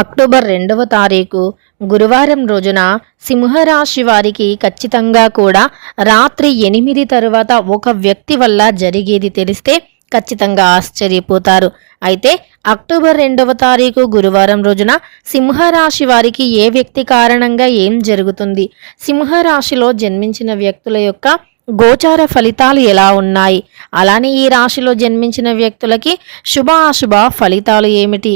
October 2వ తారీఖు గురువారం రోజున సింహరాశి వారికి ఖచ్చితంగా కూడా రాత్రి 8 తరువాత ఒక వ్యక్తి వల్ల జరిగేది తెలిస్తే ఖచ్చితంగా ఆశ్చర్యపోతారు. అయితే అక్టోబర్ 2వ తారీఖు గురువారం రోజున సింహరాశి వారికి ఏ వ్యక్తి కారణంగా ఏం జరుగుతుంది, సింహరాశిలో జన్మించిన వ్యక్తుల యొక్క గోచార ఫలితాలు ఎలా ఉన్నాయి, అలానే ఈ రాశిలో జన్మించిన వ్యక్తులకి శుభ అశుభ ఫలితాలు ఏమిటి,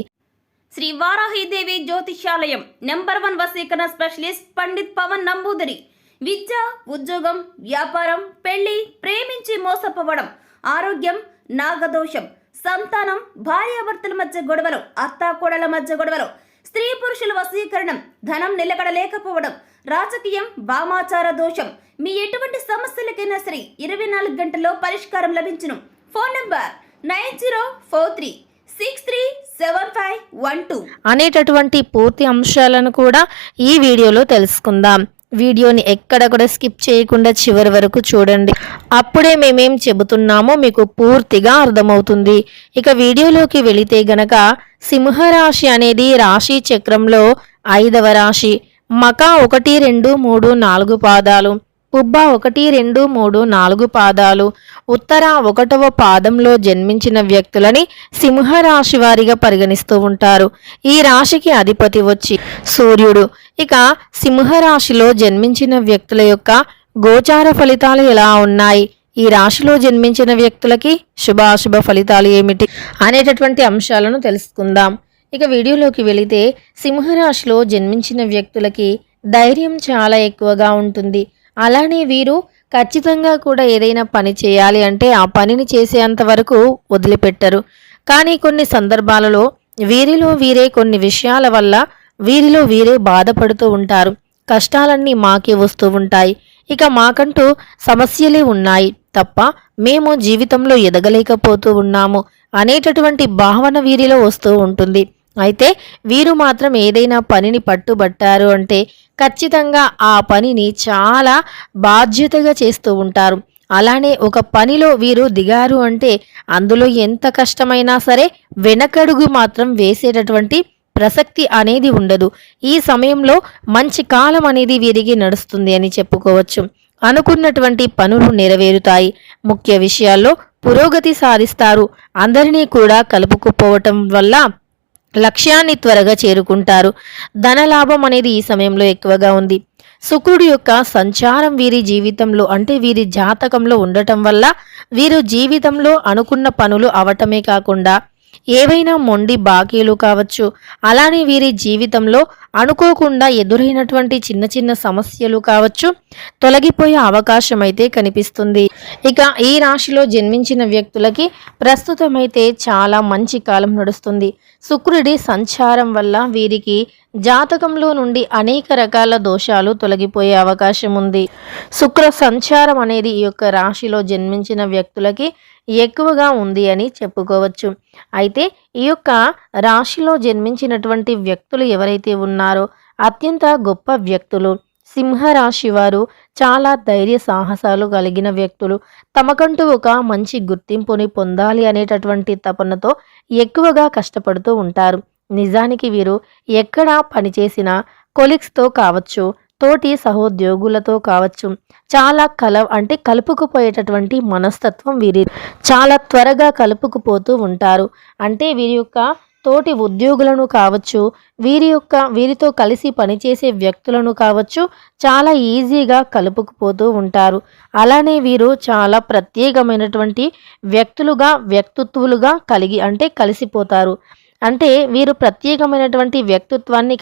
శ్రీ వారాహిదేవి జ్యోతిష్యాలయం నంబర్ 1 వశీకరణ స్పెషలిస్ట్ పండిత్ పవన్ నంబూదరి. విద్య, ఉద్యోగం, వ్యాపారం, పెళ్లి, ప్రేమించి మోసపోవడం, ఆరోగ్యం, నాగదోషం, సంతానం, భార్యాభర్తల మధ్య గొడవలు, అత్తాకోడల మధ్య గొడవలు, స్త్రీ పురుషుల వశీకరణం, ధనం నిలకడ లేకపోవడం, రాజకీయం, వామాచార దోషం, మీ ఎటువంటి సమస్యలకైనా సరే 24 గంటల్లో పరిష్కారం లభించును. ఫోన్ నంబర్ 9043637512 అనేటటువంటి పూర్తి అంశాలను కూడా ఈ వీడియోలో తెలుసుకుందాం. వీడియోని ఎక్కడ కూడా స్కిప్ చేయకుండా చివరి వరకు చూడండి. అప్పుడే మేమేం చెబుతున్నామో మీకు పూర్తిగా అర్థమవుతుంది. ఇక వీడియోలోకి వెళితే గనక సింహరాశి అనేది రాశి చక్రంలో 5వ రాశి. మక 1, 2, 3, 4 పాదాలు, పుబ్బ 1, 2, 3, 4 పాదాలు, ఉత్తర 1వ పాదంలో జన్మించిన వ్యక్తులని సింహరాశి వారిగా పరిగణిస్తూ ఉంటారు. ఈ రాశికి అధిపతి వచ్చి సూర్యుడు. ఇక సింహరాశిలో జన్మించిన వ్యక్తుల యొక్క గోచార ఫలితాలు ఎలా ఉన్నాయి, ఈ రాశిలో జన్మించిన వ్యక్తులకి శుభాశుభ ఫలితాలు ఏమిటి అనేటటువంటి అంశాలను తెలుసుకుందాం. ఇక వీడియోలోకి వెళితే సింహరాశిలో జన్మించిన వ్యక్తులకి ధైర్యం చాలా ఎక్కువగా ఉంటుంది. అలానే వీరు ఖచ్చితంగా కూడా ఏదైనా పని చేయాలి అంటే ఆ పనిని చేసేంత వరకు వదిలిపెట్టరు. కానీ కొన్ని సందర్భాలలో వీరిలో వీరే కొన్ని విషయాల వల్ల వీరిలో వీరే బాధపడుతూ ఉంటారు. కష్టాలన్నీ మాకే వస్తూ ఉంటాయి, ఇక మాకంటూ సమస్యలే ఉన్నాయి తప్ప మేము జీవితంలో ఎదగలేకపోతూ ఉన్నాము అనేటటువంటి భావన వీరిలో వస్తూ ఉంటుంది. అయితే వీరు మాత్రం ఏదైనా పనిని పట్టుబట్టారు అంటే ఖచ్చితంగా ఆ పనిని చాలా బాధ్యతగా చేస్తూ ఉంటారు. అలానే ఒక పనిలో వీరు దిగారు అంటే అందులో ఎంత కష్టమైనా సరే వెనకడుగు మాత్రం వేసేటటువంటి ప్రసక్తి అనేది ఉండదు. ఈ సమయంలో మంచి కాలం అనేది వీరికి నడుస్తుంది అని చెప్పుకోవచ్చు. అనుకున్నటువంటి పనులు నెరవేరుతాయి, ముఖ్య విషయాల్లో పురోగతి సాధిస్తారు. అందరినీ కూడా కలుపుకుపోవటం వల్ల లక్ష్యాన్ని త్వరగా చేరుకుంటారు. ధనలాభం అనేది ఈ సమయంలో ఎక్కువగా ఉంది. శుక్రుడి యొక్క సంచారం వీరి జీవితంలో అంటే వీరి జాతకంలో ఉండటం వల్ల వీరు జీవితంలో అనుకున్న పనులు అవటమే కాకుండా ఏవైనా మొండి బాకీలు కావచ్చు, అలానే వీరి జీవితంలో అనుకోకుండా ఎదురైనటువంటి చిన్న చిన్న సమస్యలు కావచ్చు తొలగిపోయే అవకాశం అయితే కనిపిస్తుంది. ఇక ఈ రాశిలో జన్మించిన వ్యక్తులకి ప్రస్తుతమైతే చాలా మంచి కాలం నడుస్తుంది. శుక్రుడి సంచారం వల్ల వీరికి జాతకంలో నుండి అనేక రకాల దోషాలు తొలగిపోయే అవకాశం ఉంది. శుక్ర సంచారం అనేది ఈ యొక్క రాశిలో జన్మించిన వ్యక్తులకి ఎక్కువగా ఉంది అని చెప్పుకోవచ్చు. అయితే ఈ యొక్క రాశిలో జన్మించినటువంటి వ్యక్తులు ఎవరైతే ఉన్నారో అత్యంత గొప్ప వ్యక్తులు. సింహరాశి వారు చాలా ధైర్య సాహసాలు కలిగిన వ్యక్తులు. తమకంటూ ఒక మంచి గుర్తింపుని పొందాలి అనేటటువంటి తపనతో ఎక్కువగా కష్టపడుతూ ఉంటారు. నిజానికి వీరు ఎక్కడ పనిచేసినా కొలీగ్స్తో కావచ్చు, తోటి సహోద్యోగులతో కావచ్చు, చాలా కలుపుకుపోయేటటువంటి మనస్తత్వం వీరి. చాలా త్వరగా కలుపుకుపోతూ ఉంటారు. అంటే వీరి యొక్క తోటి ఉద్యోగులను కావచ్చు, వీరితో కలిసి పనిచేసే వ్యక్తులను కావచ్చు చాలా ఈజీగా కలుపుకుపోతూ ఉంటారు. అలానే వీరు చాలా ప్రత్యేకమైనటువంటి వ్యక్తిత్వాలుగా కలిసిపోతారు. అంటే వీరు ప్రత్యేకమైనటువంటి వ్యక్తిత్వాన్ని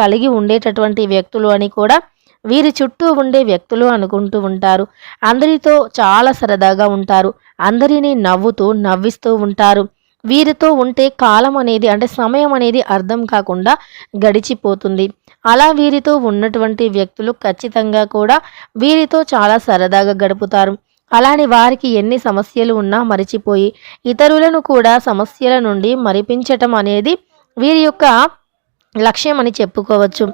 కలిగి ఉండేటటువంటి వ్యక్తులు అని కూడా వీరి చుట్టూ ఉండే వ్యక్తులు అనుకుంటూ ఉంటారు. అందరితో చాలా సరదాగా ఉంటారు. అందరినీ నవ్విస్తూ ఉంటారు. వీరితో ఉంటే కాలం అనేది అంటే సమయం అనేది అర్థం కాకుండా గడిచిపోతుంది. అలా వీరితో ఉన్నటువంటి వ్యక్తులు ఖచ్చితంగా కూడా వీరితో చాలా సరదాగా గడుపుతారు. అలానే వారికి ఎన్ని సమస్యలు ఉన్నా మరిచిపోయి ఇతరులను కూడా సమస్యల నుండి మరిపించటం అనేది వీరి యొక్క లక్ష్యం అని చెప్పుకోవచ్చు.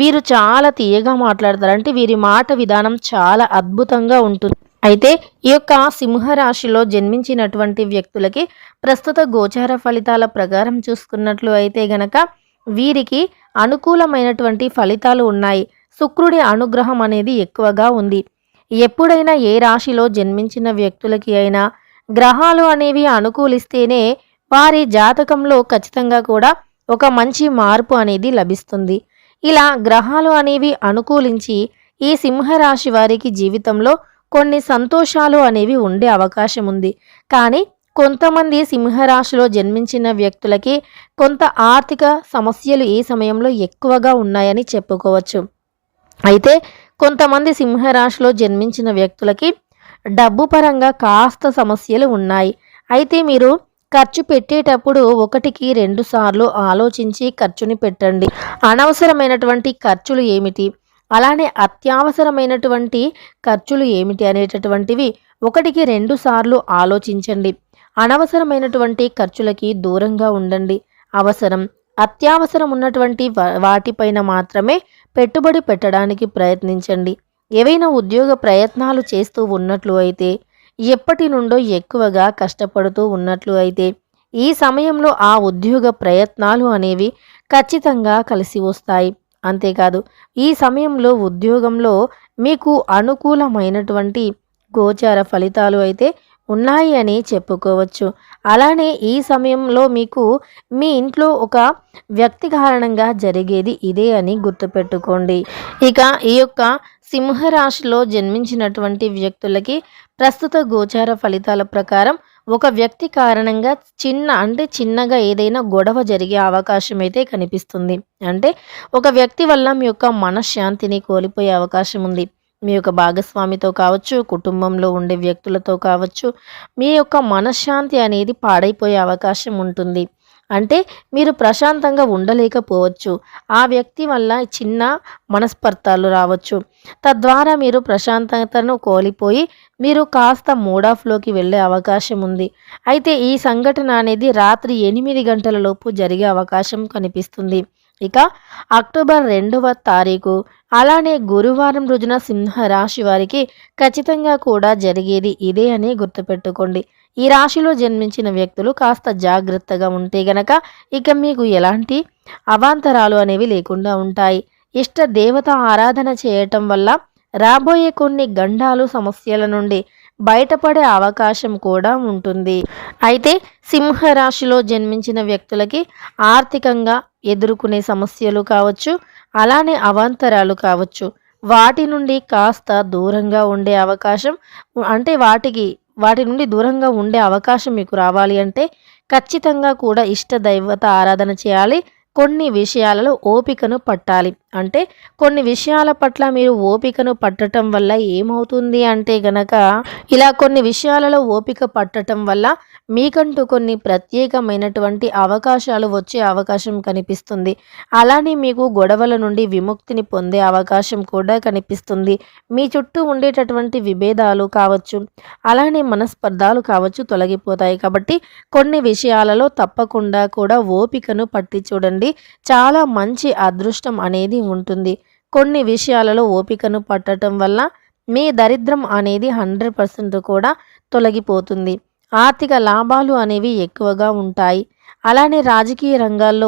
వీరు చాలా తీయగా మాట్లాడతారు. అంటే వీరి మాట విధానం చాలా అద్భుతంగా ఉంటుంది. అయితే ఈ యొక్క సింహరాశిలో జన్మించినటువంటి వ్యక్తులకి ప్రస్తుత గోచార ఫలితాల ప్రకారం చూసుకున్నట్లు అయితే గనక వీరికి అనుకూలమైనటువంటి ఫలితాలు ఉన్నాయి. శుక్రుడి అనుగ్రహం అనేది ఎక్కువగా ఉంది. ఎప్పుడైనా ఏ రాశిలో జన్మించిన వ్యక్తులకి అయినా గ్రహాలు అనేవి అనుకూలిస్తేనే వారి జాతకంలో ఖచ్చితంగా కూడా ఒక మంచి మార్పు అనేది లభిస్తుంది. ఇలా గ్రహాలు అనేవి అనుకూలించి ఈ సింహరాశి వారికి జీవితంలో కొన్ని సంతోషాలు అనేవి ఉండే అవకాశం ఉంది. కానీ కొంతమంది సింహరాశిలో జన్మించిన వ్యక్తులకి కొంత ఆర్థిక సమస్యలు ఈ సమయంలో ఎక్కువగా ఉన్నాయని చెప్పుకోవచ్చు. అయితే కొంతమంది సింహరాశిలో జన్మించిన వ్యక్తులకి డబ్బు పరంగా కాస్త సమస్యలు ఉన్నాయి. అయితే మీరు ఖర్చు పెట్టేటప్పుడు 1కి 2 సార్లు ఆలోచించి ఖర్చుని పెట్టండి. అనవసరమైనటువంటి ఖర్చులు ఏమిటి, అలానే అత్యవసరమైనటువంటి ఖర్చులు ఏమిటి అనేటటువంటివి 1కి 2 సార్లు ఆలోచించండి. అనవసరమైనటువంటి ఖర్చులకి దూరంగా ఉండండి. అవసరం, అత్యవసరం ఉన్నటువంటి వాటిపైన మాత్రమే పెట్టుబడి పెట్టడానికి ప్రయత్నించండి. ఏవైనా ఉద్యోగ ప్రయత్నాలు చేస్తూ ఉన్నట్లు అయితే, ఎప్పటి నుండో ఎక్కువగా కష్టపడుతూ ఉన్నట్లు అయితే ఈ సమయంలో ఆ ఉద్యోగ ప్రయత్నాలు అనేవి ఖచ్చితంగా కలిసి వస్తాయి. అంతేకాదు ఈ సమయంలో ఉద్యోగంలో మీకు అనుకూలమైనటువంటి గోచార ఫలితాలు అయితే ఉన్నాయి అని చెప్పుకోవచ్చు. అలానే ఈ సమయంలో మీకు మీ ఇంట్లో ఒక వ్యక్తి కారణంగా జరిగేది ఇదే అని గుర్తుపెట్టుకోండి. ఇక ఈ యొక్క సింహరాశిలో జన్మించినటువంటి వ్యక్తులకి ప్రస్తుత గోచార ఫలితాల ప్రకారం ఒక వ్యక్తి కారణంగా చిన్నగా ఏదైనా గొడవ జరిగే అవకాశం అయితే కనిపిస్తుంది. అంటే ఒక వ్యక్తి వల్ల మీ యొక్క మనశ్శాంతిని కోల్పోయే అవకాశం ఉంది. మీ యొక్క భాగస్వామితో కావచ్చు, కుటుంబంలో ఉండే వ్యక్తులతో కావచ్చు, మీ యొక్క మనశ్శాంతి అనేది పాడైపోయే అవకాశం ఉంటుంది. అంటే మీరు ప్రశాంతంగా ఉండలేకపోవచ్చు. ఆ వ్యక్తి వల్ల చిన్న మనస్పర్ధాలు రావచ్చు. తద్వారా మీరు ప్రశాంతతను కోల్పోయి మీరు కాస్త మూడ్ ఆఫ్‌లోకి వెళ్ళే అవకాశం ఉంది. అయితే ఈ సంఘటన అనేది రాత్రి 8 గంటల లోపు జరిగే అవకాశం కనిపిస్తుంది. ఇక అక్టోబర్ 2వ తారీఖు అలానే గురువారం రోజున సింహరాశి వారికి ఖచ్చితంగా కూడా జరిగేది ఇదే అని గుర్తుపెట్టుకోండి. ఈ రాశిలో జన్మించిన వ్యక్తులు కాస్త జాగ్రత్తగా ఉంటే గనక ఇక మీకు ఎలాంటి అవాంతరాలు అనేవి లేకుండా ఉంటాయి. ఇష్ట దేవత ఆరాధన చేయటం వల్ల రాబోయే కొన్ని గండాలు సమస్యల నుండి బయటపడే అవకాశం కూడా ఉంటుంది. అయితే సింహరాశిలో జన్మించిన వ్యక్తులకి ఆర్థికంగా ఎదుర్కొనే సమస్యలు కావచ్చు, అలానే అవాంతరాలు కావచ్చు, వాటి నుండి కాస్త దూరంగా ఉండే అవకాశం, అంటే వాటి నుండి దూరంగా ఉండే అవకాశం మీకు రావాలి అంటే ఖచ్చితంగా కూడా ఇష్ట దైవత ఆరాధన చేయాలి. కొన్ని విషయాలలో ఓపికను పట్టాలి. అంటే కొన్ని విషయాల పట్ల మీరు ఓపికను పట్టటం వల్ల ఏమవుతుంది అంటే గనక, ఇలా కొన్ని విషయాలలో ఓపిక పట్టటం వల్ల మీకంటూ కొన్ని ప్రత్యేకమైనటువంటి అవకాశాలు వచ్చే అవకాశం కనిపిస్తుంది. అలానే మీకు గొడవల నుండి విముక్తిని పొందే అవకాశం కూడా కనిపిస్తుంది. మీ చుట్టూ ఉండేటటువంటి విభేదాలు కావచ్చు, అలానే మనస్పర్ధాలు కావచ్చు తొలగిపోతాయి. కాబట్టి కొన్ని విషయాలలో తప్పకుండా కూడా ఓపికను పట్టి చూడండి. చాలా మంచి అదృష్టం అనేది ఉంటుంది. కొన్ని విషయాలలో ఓపికను పట్టడం వల్ల మీ దరిద్రం అనేది 100% కూడా తొలగిపోతుంది. ఆర్థిక లాభాలు అనేవి ఎక్కువగా ఉంటాయి. అలానే రాజకీయ రంగాల్లో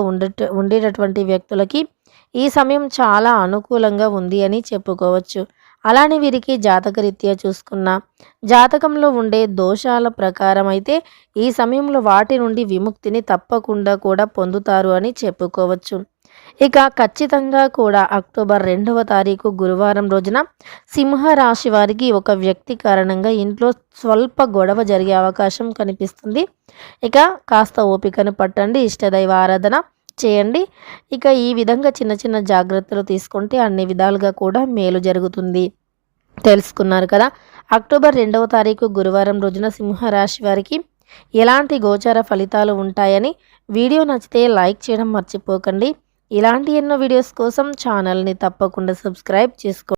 ఉండేటటువంటి వ్యక్తులకి ఈ సమయం చాలా అనుకూలంగా ఉంది అని చెప్పుకోవచ్చు. అలానే వీరికి జాతకరీత్యా చూసుకున్న జాతకంలో ఉండే దోషాల ప్రకారం అయితే ఈ సమయంలో వాటి నుండి విముక్తిని తప్పకుండా కూడా పొందుతారు అని చెప్పుకోవచ్చు. ఇక ఖచ్చితంగా కూడా అక్టోబర్ 2వ తారీఖు గురువారం రోజున సింహరాశి వారికి ఒక వ్యక్తి కారణంగా ఇంట్లో స్వల్ప గొడవ జరిగే అవకాశం కనిపిస్తుంది. ఇక కాస్త ఓపికను పట్టండి, ఇష్టదైవ ఆరాధన చేయండి. ఇక ఈ విధంగా చిన్న చిన్న జాగ్రత్తలు తీసుకుంటే అన్ని విధాలుగా కూడా మేలు జరుగుతుంది. తెలుసుకున్నారు కదా, అక్టోబర్ 2వ తారీఖు గురువారం రోజున సింహరాశి వారికి ఎలాంటి గోచార ఫలితాలు ఉంటాయని. వీడియో నచ్చితే లైక్ చేయడం మర్చిపోకండి. ఇలాంటి ఎన్నో వీడియోస్ కోసం ఛానల్ని తప్పకుండా సబ్స్క్రైబ్ చేసుకోండి.